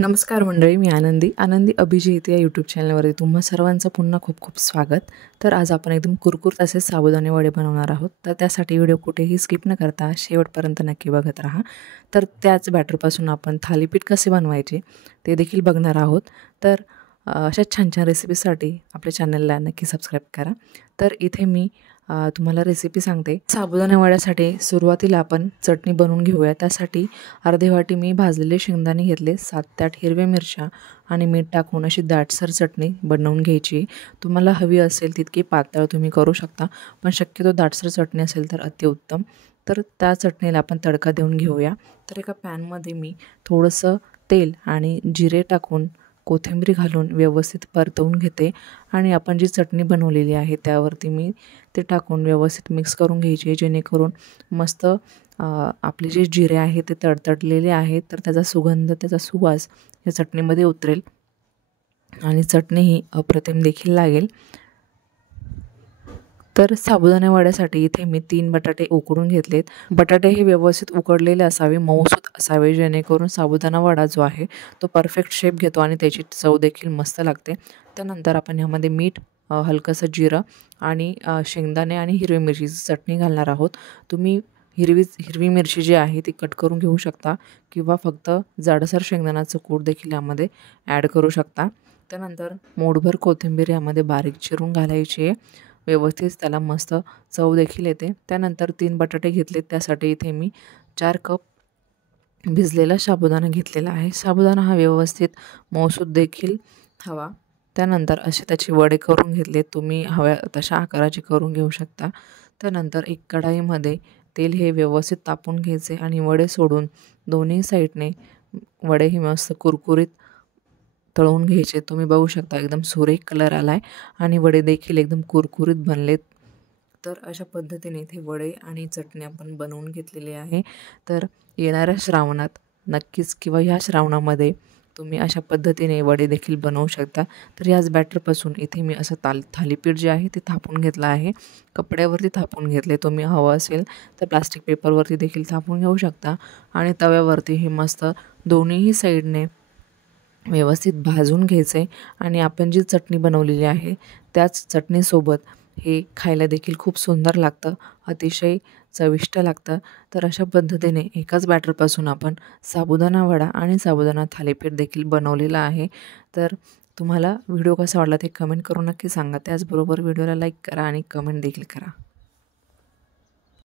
नमस्कार मंडळी, मी आनंदी अभिजित या यूट्यूब चॅनलवरती तुम्हा सर्वांचं पुन्हा खूप खूप स्वागत। तर आज आपण एकदम कुरकुरीत असे साबुदाणे वडे बनवणार आहोत। तर त्यासाठी व्हिडिओ कुठेही स्किप न करता शेवटपर्यंत नक्की बघत राहा। तर त्याच बॅटरपासून आपण थालीपीठ कसे बनवायचे ते देखील बघणार आहोत। तर अशा छान छान रेसिपीसाठी आपल्या चॅनलला नक्की सबस्क्राईब करा। तर इथे मी तुम्हाला रेसिपी सांगते। साबुदाणा वड्यासाठी सुरुवातीला आपण चटणी बनवून घेऊया। त्यासाठी अर्धी वाटी मी भाजलेले शेंगदाणे घेतले, 7 ते 8 हिरव्या मिरच्या आणि मीठ टाकून अशी दाटसर चटणी बनवून घ्यायची। तुम्हाला हवी असेल तितकी पातळ तुम्ही करू शकता, पण शक्यतो दाटसर चटणी असेल तर अतिउत्तम। तर त्या चटणीला आपण तडका देऊन घेऊया। तर एका पॅनमध्ये मी थोडंसं तेल आणि जिरे टाकून कोथिंबीर घालून व्यवस्थित परतवून घेते आणि आपण जी चटणी बनवलेली आहे त्यावरती मी ते टाकून व्यवस्थित मिक्स करून घ्यायची, जेणेकरून मस्त आपले जे जिरे आहे ते तडतडलेले आहेत, तर त्याचा सुगंध, त्याचा सुवास या चटणीमध्ये उतरेल आणि चटणी ही अप्रतिम देखील लागेल। तर साबुदाणा वड्यासाठी इथे मी 3 बटाटे उकडून घेतलेत। बटाटे हे व्यवस्थित उकडलेले असावे, मऊसूत असावे, जेणेकरून साबुदाणा वडा जो आहे तो परफेक्ट शेप घेतो आणि त्याची चव देखील मस्त लागते। त्यानंतर आपण ह्यामध्ये मीठ, हलकंसं जिरं आणि शेंगदाणे आणि हिरवी मिरचीची चटणी घालणार आहोत। तुम्ही हिरवी मिरची जी आहे ती कट करून घेऊ शकता किंवा फक्त जाडसर शेंगदाण्याचं कूट देखील यामध्ये ॲड करू शकता। त्यानंतर मूठभर कोथिंबीर यामध्ये बारीक चिरून घालायची आहे, व्यवस्थित त्याला मस्त चव देखील येते। त्यानंतर 3 बटाटे घेतले, त्यासाठी इथे मी 4 कप भिजलेला साबुदाणा घेतलेला आहे। साबुदाणा हा व्यवस्थित मऊसूत देखील हवा। त्यानंतर असे त्याचे वडे करून घेतले, तुम्ही हव्या तशा आकाराचे करून घेऊ शकता। त्यानंतर एक कढाईमध्ये तेल हे व्यवस्थित तापून घ्यायचे आणि वडे सोडून दोन्ही साईडने वडे हे मस्त कुरकुरीत तळून घ्यायचे। तुम्ही बघू शकता एकदम सुरेख कलर आला आहे आणि वडे देखील एकदम कुरकुरीत बनलेत। तर अशा पद्धतीने इथे वडे आणि चटणी आपण बनवून घेतलेली आहे। तर येणाऱ्या श्रावणात नक्कीच किंवा ह्या श्रावणामध्ये तुम्ही अशा पद्धतीने वडे देखील बनवू शकता। तर याच बॅटरपासून इथे मी असं थालीपीठ जे आहे ते थापून घेतलं आहे, कपड्यावरती थापून घेतले। तुम्ही हवं असेल तर प्लास्टिक पेपरवरती देखील थापून घेऊ शकता आणि तव्यावरती हे मस्त दोन्हीही साईडने व्यवस्थित भाजून घ्यायचे आणि आपण जी चटणी बनवलेली आहे त्याच चटणीसोबत हे खायला देखील खूप सुंदर लागतं, अतिशय चविष्ट लागतं। तर अशा पद्धतीने एकाच बॅटरपासून आपण साबुदाणा वडा आणि साबुदाणा थालीपीठ देखील बनवलेला आहे। तर तुम्हाला व्हिडिओ कसा वाटला ते कमेंट करून नक्की सांगा। त्याचबरोबर व्हिडिओला लाईक करा आणि कमेंट देखील करा।